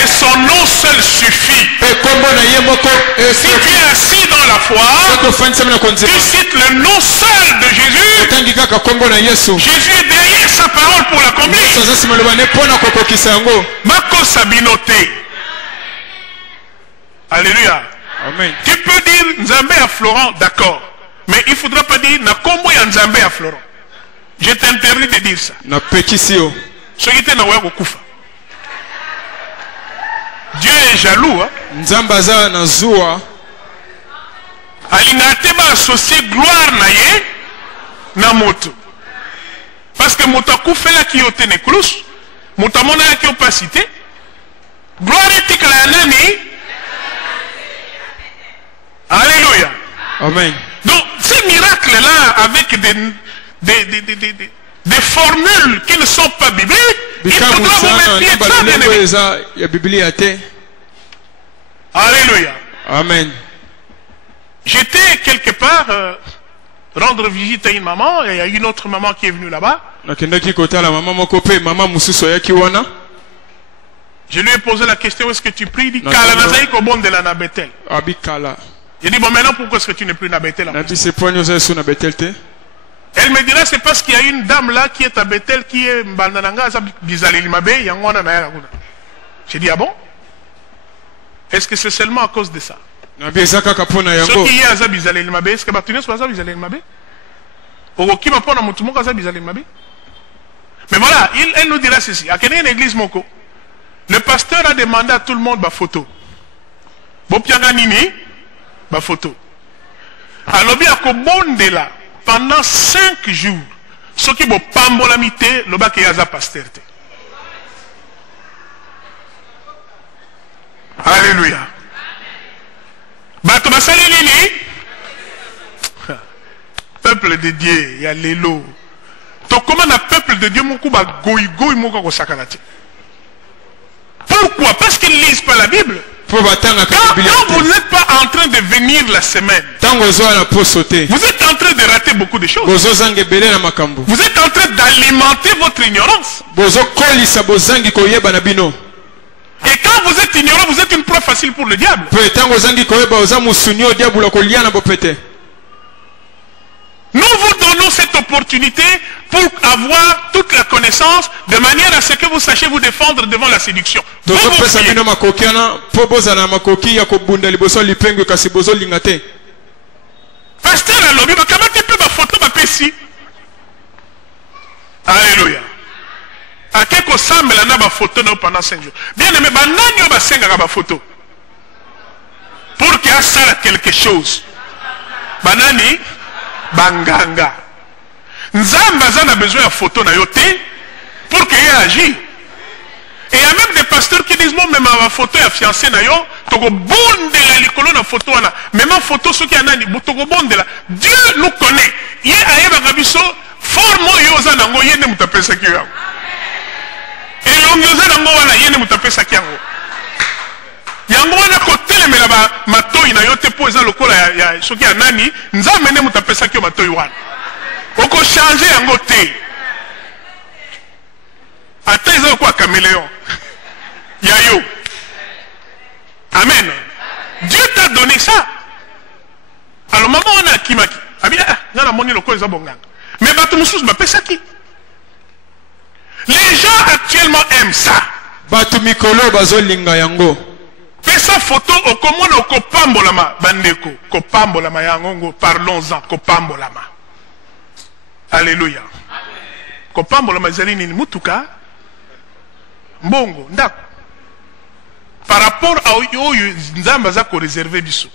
son nom seul suffit. Si tu es assis dans la foi, tu cites le nom seul de Jésus. Jésus est derrière sa parole pour l'accomplir. Mako Sabinoté. Alléluia. Amen. Tu peux dire Nzambe à Florent, d'accord. Mais il ne faudra pas dire Nakombo ya Nzambe à Florent. Je t'interdis de dire ça. Ce qui était na kufa. Dieu est jaloux. Hein? Alingate ba associé gloire na ye na moto. Parce que moto akufa la ki yote ne klous. Mutamona yake opacité. Gloire éthique la nani. Alléluia. Amen. Donc ces miracles là avec des formules qui ne sont pas bibliques, il faudra vous méfier de ça, bien-aimés. Alléluia. Amen. J'étais quelque part rendre visite à une maman, et il y a une autre maman qui est venue là-bas. Je lui ai posé la question, est-ce que tu pries? Il dit, Kala Nazaïk au bon de la Nabetel. Il dit, bon maintenant pourquoi est-ce que tu n'es plus Nabetel? Elle me dira, c'est parce qu'il y a une dame là qui est à Bethel, qui est Mbandananga, Bizalilimabe, Yangwana Nayaguna. J'ai dit, ah bon? Est-ce que c'est seulement à cause de ça? Na bieza kaka pona yango. Ce qui est à Zabizalel Mabe, est-ce que Batunes soit Zabizalel Mabe? Oki ma pona mutumoka Zabizalel Mabe? Mais voilà, elle nous dira ceci. À quelle église moko? Le pasteur a demandé à tout le monde ma photo. Bopianga nini? Ma photo. Alors bien que là pendant 5 jours, ce qui bo pambola mité, le bak yaza pasteur. Alléluia. Bato basali nini? Peuple de Dieu, il y a l'élo. Donc comment un peuple de Dieu moko ba goy moko ko sakanati? Pourquoi? Parce qu'ils ne lisent pas la Bible. Quand vous n'êtes pas en train de venir la semaine, vous êtes en train de rater beaucoup de choses. Vous êtes en train d'alimenter votre ignorance. Et quand vous êtes ignorant, vous êtes une proie facile pour le diable. Nous vous donnons cette opportunité pour avoir toute la connaissance de manière à ce que vous sachiez vous défendre devant la séduction. Pasteur Alobi, comment tu peux ma photo ma pessi? Alléluia. À quelque semble là ma photo pendant 5 jours. Bien aimé, banani ba senga ma photo. Pour qu'il y ait quelque chose. Banani banganga. Nzamba a besoin de photo na yote pour qu'il agisse. Et il y a même des pasteurs qui disent, moi, même ma photo est fiancée na yo, toko bonde la likolo na photo wana, même ma photo ce qui a nani, toko bonde la. Dieu nous connaît. Il y a un gabiso, formo yoza nango yene mutapesa kiyo. Et l'ongoza nango wana yene mutapesa kiyo. Yango wana kotele mela ba matoi na yote po eza lokola ya ce qui a nani, nzambe ne mutapesa kiyo matoi wana. Oko changer yango te. Ata ils ont quoi caméléon? Yayo. Amen. Dieu t'a donné ça. Alors maman on a kimaki. Abia, na moni loko eza bonganga. Mais bato mususu ba pesa ki. Les gens actuellement aiment ça. Bato mikolo bazolinga yango. Pesa photo okomona okopambolama bandeko, kopambolama yango parlons-en, kopambolama. Alléluia. Kopambolama ezali nini mutuka? Mbongo, ndako. Par rapport à oyo nzamba za ko réserver biso.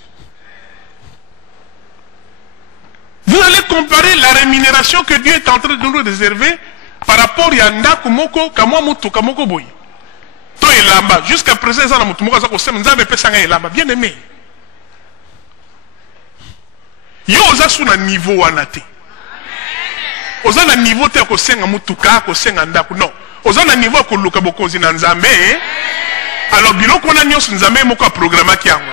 Vous allez comparer la rémunération que Dieu est en train de nous réserver par rapport à ndako moko kamwa mutuka moko boyi. To elamba jusqu'à présent ça na mutu moko za ko sema nzambe pesa nga elamba bien aimé. Yo za suna niveau wana te. Oza na niveau te ko senga mutuka ko senga ndako non. Oza na niveau ko luka bokozi na nzambe. Alors biloko na nyos nzambe moko programme ki yango.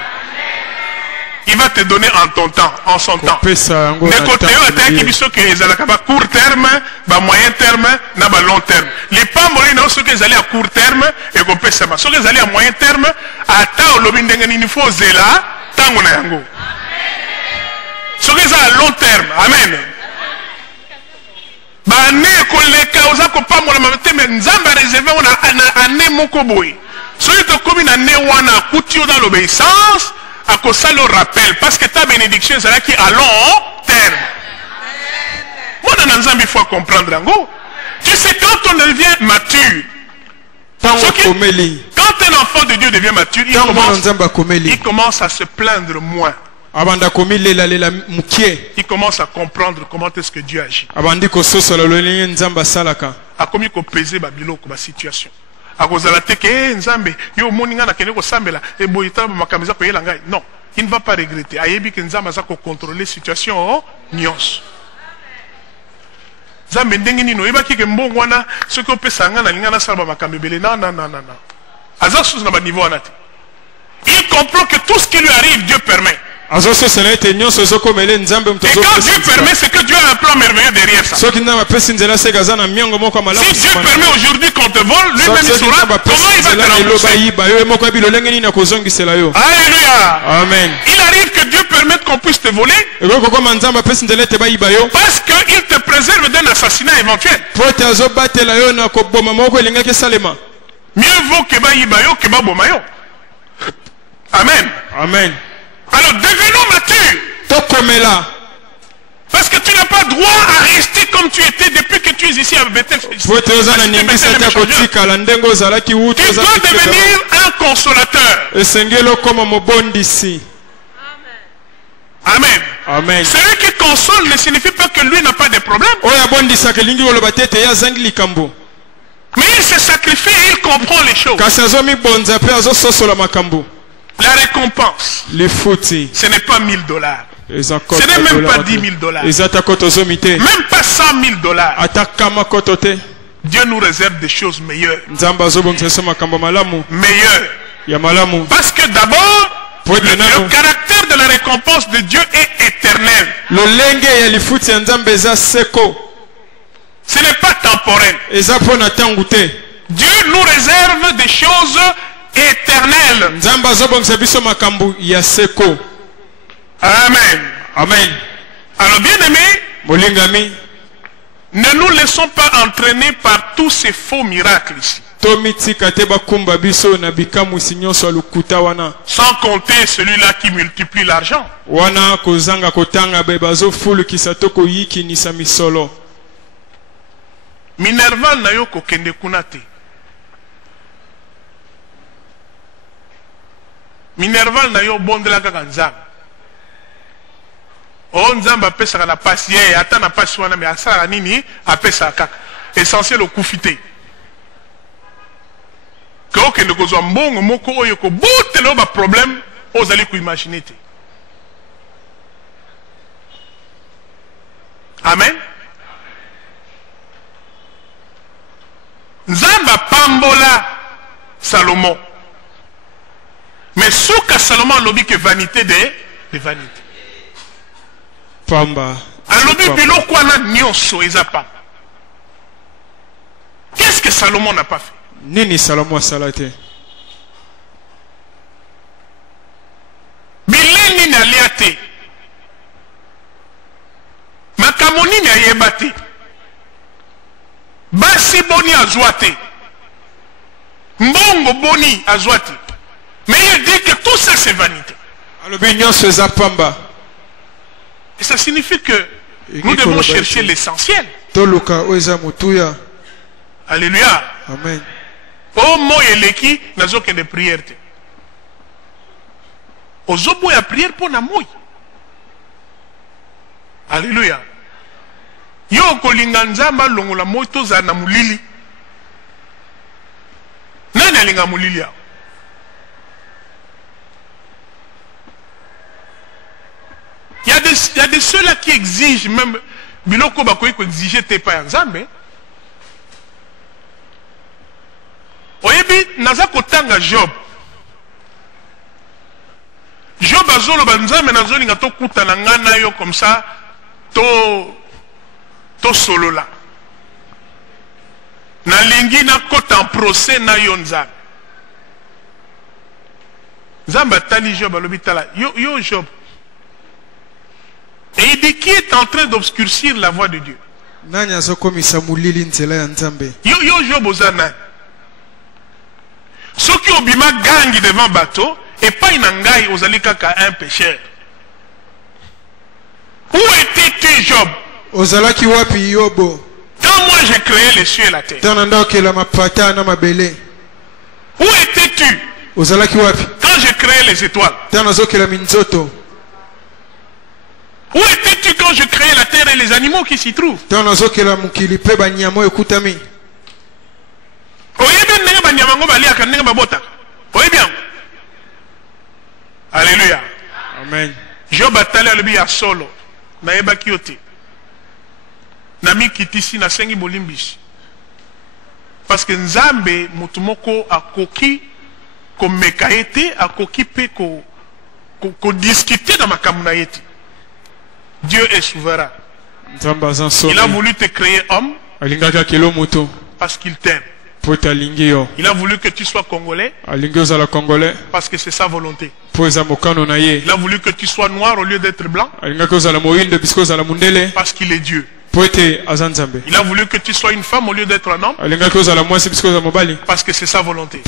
Il va te donner en ton temps, en son temps. Mais côté qui biso que ezalaka ba court terme, ba moyen terme, na ba long terme. Les pas molé na ceux qui allaient à court terme et ko pesa ba. Ceux qui allaient à moyen terme, ata olobi ndenge nini fo zela tango na yango. Ceux qui allaient à long terme, amen. Ba ne ko leka oza ko pa mola mate mais nzamba réservé on a ane moko boy. Ceux qui comme na ne wana kuti dans l'obéissance à cause ça le rappelle parce que ta bénédiction c'est là qui à long terme. Moi dans nzambi il faut comprendre ango. Tu sais quand on devient mature, quand un enfant de Dieu devient mature, il commence à se plaindre moins. Il commence à comprendre comment est-ce que Dieu agit. A commis qu'on pesait babilo comme situation. A cause de la teke nzambe yo moninga na kene ko sambela e boyita makameza ko yela ngai. Non, il ne va pas regretter. Ayebi que nzamba za ko contrôler situation nyos. Nzambe ndenge nino ebaki ke mbongo wana ce ko pesa nga na linga na salba makambebele non. Aza sous na ba niveau anate. Il comprend que tout ce qui lui arrive Dieu permet. Et quand Dieu permet, c'est que Dieu a un plan merveilleux derrière ça. Si Dieu permet aujourd'hui qu'on te vole, lui-même il saura comment il va te rembourser. Alléluia. Amen. Il arrive que Dieu permette qu'on puisse te voler parce qu'il te préserve d'un assassinat éventuel. Mieux vaut que ba yibayo que ba bomayo. Amen. Amen. Alors devenons matures. Tokomela. Parce que tu n'as pas droit à rester comme tu étais depuis que tu es ici à Bethel. Tu dois devenir un consolateur. Amen. Amen. Celui qui console ne signifie pas que lui n'a pas de problème. Mais il se sacrifie et il comprend les choses. La récompense, ce n'est pas $1000. Ce n'est même pas $10,000. Même pas $100,000. Dieu nous réserve des choses meilleures. Meilleures. Parce que d'abord, le caractère de la récompense de Dieu est éternel. Ce n'est pas temporel. Dieu nous réserve des choses éternelles. Amen. Amen. Alors bien aimé, ne nous laissons pas entraîner par tous ces faux miracles ici. Sans compter celui-là qui multiplie l'argent. Minerval na yo kokende kuna te. Minerval na yo bondela kaka nzambe. O nzambe apesaka na pasi ye ata na pasi wana me asala nini apesaka kaka. Essentiel okufite. Ke okende kozwa mbongo moko oyo ko botela ba problème ozali ku imaginer te. Amen. Nzamba pambola Salomon. Mais souka Salomon lobi que vanité de vanité. Pamba. Alobi biloko wana nyonso ezapa. Qu'est-ce que Salomon n'a pas fait? Nini Salomon salate. Bileni na liate. Makamoni na yebate. Basi boni azwate. Mbongo boni azwate. Mais il dit que tout ça c'est vanité. Et ça signifie que nous devons chercher l'essentiel. Alléluia. Amen. Oh moi eleki nazo kende prière te. Ozobo ya prière pour na moi. Alléluia. Yo kolinga nzamba longola moto za na mulili. Nani alinga mulili ya? Il y a de ceux-là qui exigent même biloko bakoyi ko exiger te pa nzambe. Oyebi naza kotanga Job. Job azolo banzambe nazolinga to kutana ngana yo comme ça to solola. Na lingi na kota en procès na yo nzambe. Nzambe tali Job alobi tala yo Job. Et il dit qui est en train d'obscurcir la voix de Dieu. Yo Job ozana. Ceux qui obima gangi devant bateau et pas une angaï aux alikaka un pécheur. Où étais-tu Job? Quand moi j'ai créé les cieux et la terre. Où étais-tu? Quand j'ai créé les étoiles. Où étais-tu quand je créais la terre et les animaux qui s'y trouvent? Alléluia. Amen. Job atale alobi ya solo na yeba kiote. Na mi kitisi na sengi bolimbisi. Parce que nzambe mutumoko akoki ko mekaete akoki pe ko discuter dans makamuna yeti. Dieu est souverain. Il a voulu te créer homme parce qu'il t'aime. Il a voulu que tu sois congolais parce que c'est sa volonté. Il a voulu que tu sois noir au lieu d'être blanc parce qu'il est Dieu. Il a voulu que tu sois une femme au lieu d'être un homme parce que c'est sa volonté.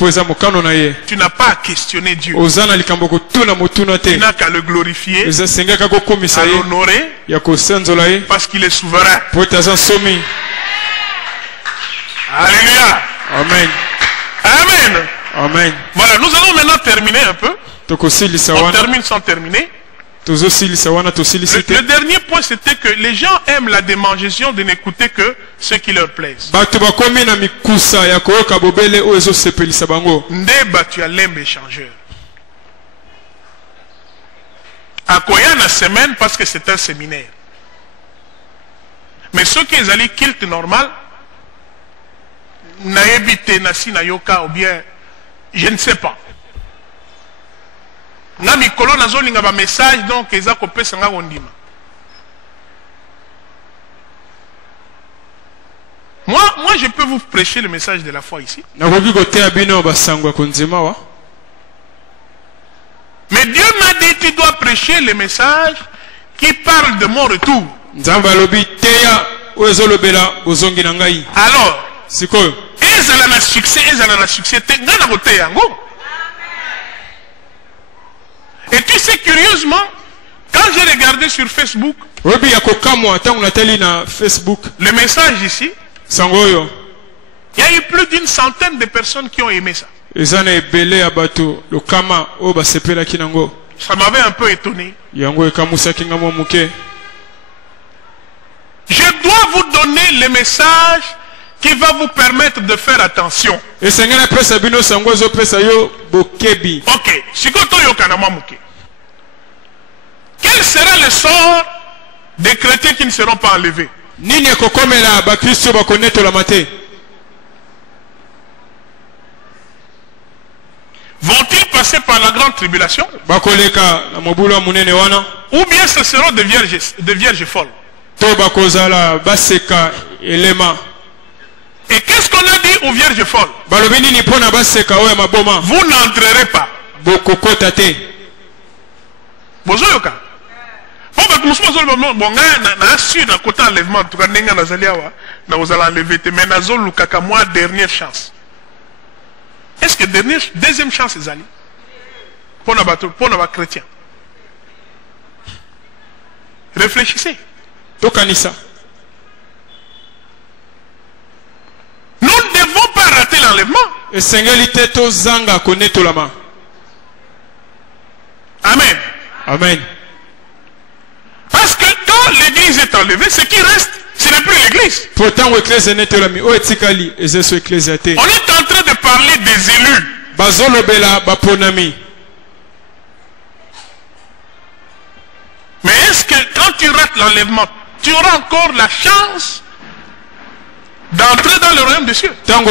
Tu n'as pas à questionner Dieu. Tu n'as qu'à le glorifier, à l'honorer parce qu'il est souverain. Alléluia. Amen. Amen. Amen. Voilà, nous allons maintenant terminer un peu. On termine sans terminer. Le dernier point, c'était que les gens aiment la démangeaison de n'écouter que ce qui leur plaise. Ndeba, tu as l'âme échangeur. Akoya na semaine parce que c'est un séminaire. Mais ceux qui ont allé culte normal, naebite nasi na yoka ou bien, je ne sais pas. Na mikolo nazolinga ba message donc eza kopesa nga ondima. Moi je peux vous prêcher le message de la foi ici. Mais Dieu m'a dit tu dois prêcher le message qui parle de mon retour. Alors, ezala na succès te ngana kote yango. Et tu sais, curieusement, quand j'ai regardé sur Facebook, le message ici, il y a eu plus d'une centaine de personnes qui ont aimé ça. Ça m'avait un peu étonné. Je dois vous donner le message qui va vous permettre de faire attention. Ok, quel sera le sort des chrétiens qui ne seront pas enlevés? Vont-ils passer par la grande tribulation? Ou bien ce seront des vierges folles? Et qu'est-ce qu'on a dit aux vierges folles? Vous n'entrerez pas. Bozoyoka. Dernière chance. Est-ce que deuxième chance est allée pour nos chrétiens? Réfléchissez. Nous ne devons pas rater l'enlèvement. Amen. Amen. Parce que quand l'église est enlevée, ce qui reste, ce n'est plus l'église. On est en train de parler des élus. Mais est-ce que quand tu rates l'enlèvement, tu auras encore la chance d'entrer dans le royaume des cieux? Alors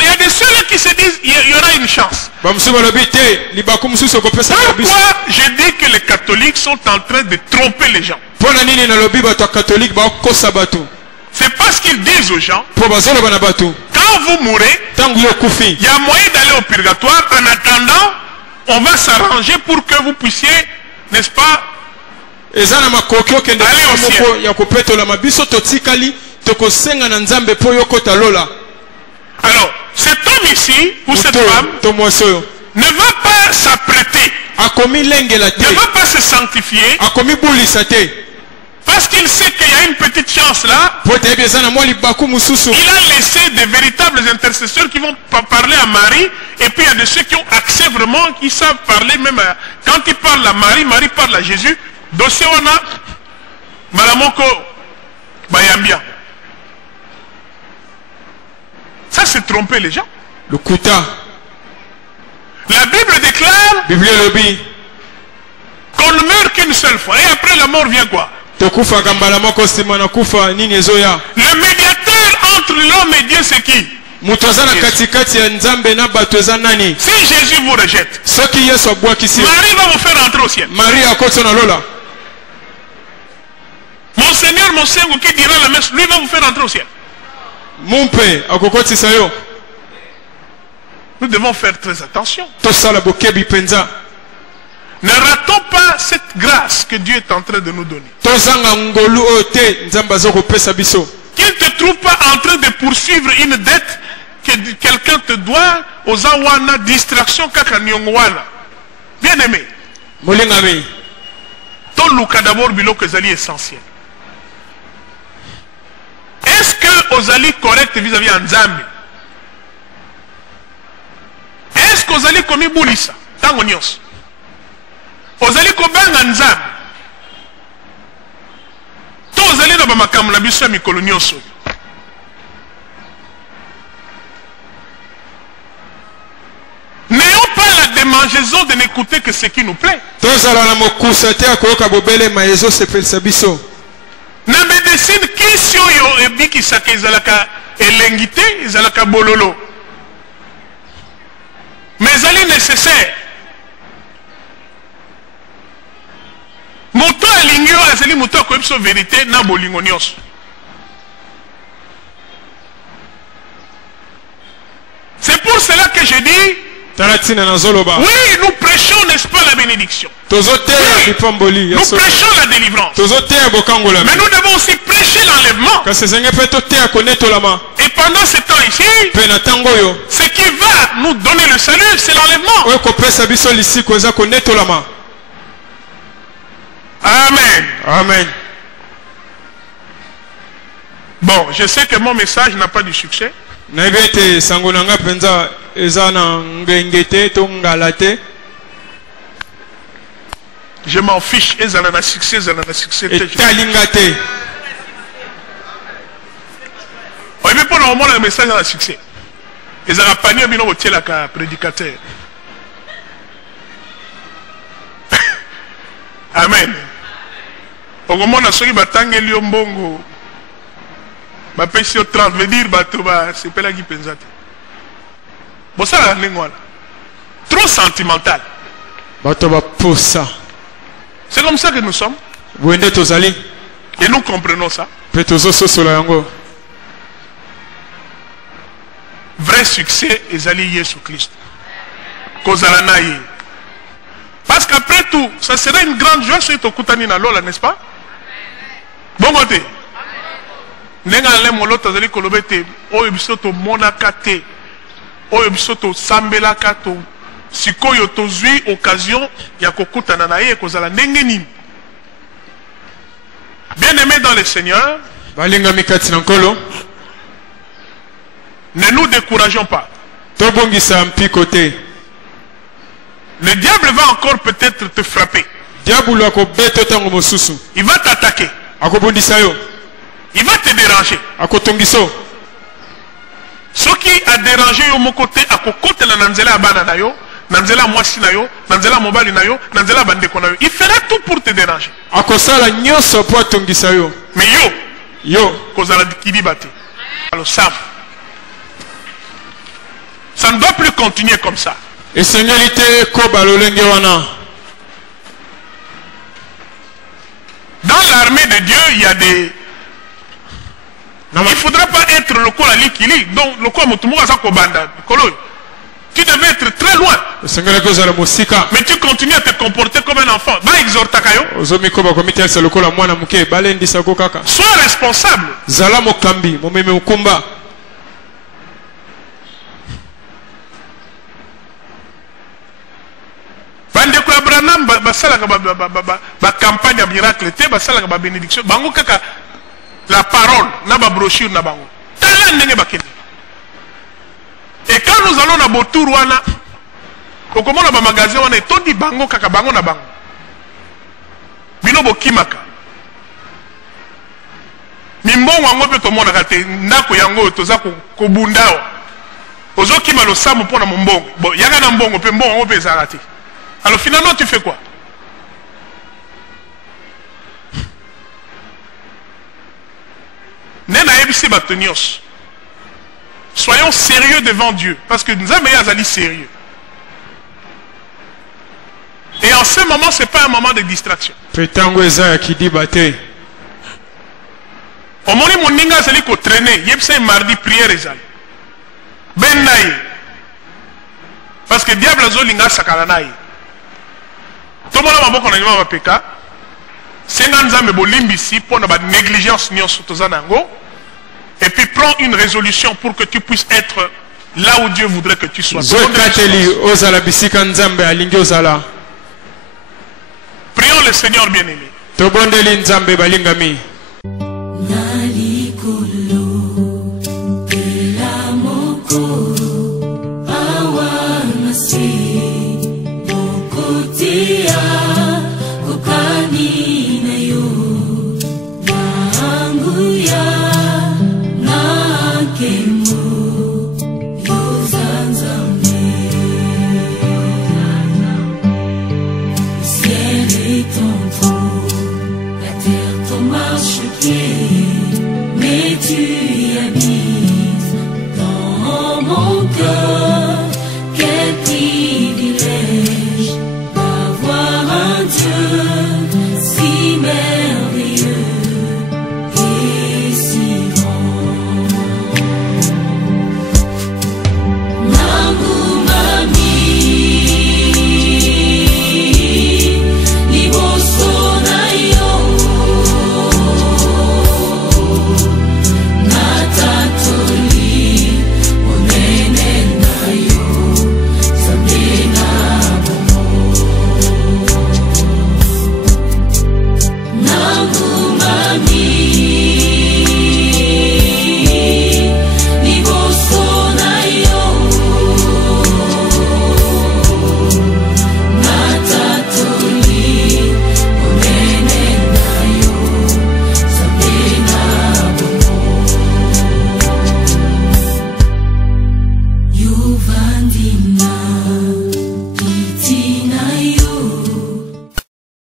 il y a des ceux-là qui se disent il y aura une chance. Pourquoi je dis que les catholiques sont en train de tromper les gens? C'est parce qu'ils disent aux gens, quand vous mourrez, il y a moyen d'aller au purgatoire. En attendant, on va s'arranger pour que vous puissiez, n'est-ce pas, aller au ciel. Alors, cet homme ici, ou cette femme, ne va pas s'apprêter, ne va pas se sanctifier, parce qu'il sait qu'il y a une petite chance là. Il a laissé des véritables intercesseurs qui vont parler à Marie. Et puis il y a de ceux qui ont accès vraiment, qui savent parler même quand ils parlent à Marie, Marie parle à Jésus. Dossier on a Malamoko Bayambia. Ça c'est tromper les gens. Le Kuta. La Bible déclare qu'on ne meurt qu'une seule fois. Et après la mort vient quoi? Le médiateur entre l'homme et Dieu, c'est qui? Si Jésus vous rejette, Marie va vous faire entrer au ciel. Mon Monseigneur Monsengo qui dira la messe, lui va vous faire entrer au ciel. Mumpe akokotisa yo. Nous devons faire très attention. Tosala bokebi penza. Ne ratons pas cette grâce que Dieu est en train de nous donner. Tozanga ngolu ote nzamba zo kopesa biso. Qu'il ne te trouve pas en train de poursuivre une dette que quelqu'un te doit aux awana distraction kaka nyongwana. Bien aimé. Molingami. Ton luka d'abord biloko ezali essentiel. Est-ce que ozali correct vis-à-vis de Nzambe? Est-ce que ozali komi bulisa tango nyonso? Ozali kobanga Nzambe? To ozali na bamakambo na biso ya mikolo nyonso? N'ayons pas la démangeaison de n'écouter que ce qui nous plaît. Na médecine kisi oyo ebikisaka ezalaka elengite ezalaka bololo. Mais ezali nécessaire. Moto alingi oyo azali moto akoyebisa vérité na bolingo nyonso. C'est pour cela que je dis oui, nous prêchons, n'est-ce pas, la bénédiction. Oui, nous prêchons la délivrance. Mais nous devons aussi prêcher l'enlèvement. Et pendant ce temps ici, ce qui va nous donner le salut, c'est l'enlèvement. Amen. Amen. Bon, je sais que mon message n'a pas de succès. Je m'en fiche. Ils ont un succès, ils ont un succès. Oui, mais pour le moment, le message a un succès. Ils ont un panier au prédicateur. Amen. Au moment où ceux qui battent les mbongo, ma péché au 30 veut dire c'est pas là qui pense. Bon, ça, trop sentimental. C'est comme ça que nous sommes. Et nous comprenons ça. Vrai succès est allié Jésus-Christ. Parce qu'après tout, ça serait une grande joie si tu as lola, n'est-ce pas? Bon côté. Nenga le molota zali kolobete oyo bisoto monakate oyo bisoto sambela kato sikoyo tozui occasion ya kokutana na ye kozala ndenge nini. Bien-aimés dans le Seigneur, ne nous décourageons pas. Le diable va encore peut-être te frapper. Il va t'attaquer. Il va te déranger. Ce qui a dérangé mon côté, à côté de Nanzela Abana Nayo, Nanzela Mwasi Nayo, Nanzela Mobali Nayo, Nanzela Bandeko Nayo. Il fera tout pour te déranger. Mais yo, Kozala Kidibate. Alors ça ne doit plus continuer comme ça. Et seigneualité dans l'armée de Dieu, il y a des... Il ne faudra pas être le col à l'ikili. Donc, le col à tu devais être très loin. Mais tu continues à te comporter comme un enfant. Va exhorter. Sois responsable. Bandeko Abraham basalaka ba campagne miracle te basalaka ba bénédiction bango kaka la parole na ba brochure na bango tala ndenge bakende. Et quand nous allons na botour wana okomona ba magasin wana etondi bango kaka bango na bango bino bokimaka mimbongo yango pe tomona kate ndako yango toza ko bundao ozokima lo samu pona mbongo bo yaka na mbongo pe mbongo pe ezalati. Alors finalement tu fais quoi? Soyons sérieux devant Dieu. Parce que nous sommes sérieux. Et en ce moment, ce n'est pas un moment de distraction. omoni moninga azali ko traîner yebisa mardi prière ezali benda ye parce que diable azolinga sakala na ye tomona maboko na nyama bapeka senga nzambe bolimbisi mpona ba négligence nyonso toza nango et puis prends une résolution pour que tu puisses être là où Dieu voudrait que tu sois. Prions le Seigneur bien-aimé. Mais tu y habites dans mon cœur. Quel privilège d'avoir un Dieu si merveilleux et si grand. Nangu mami liboso na yo. Vandina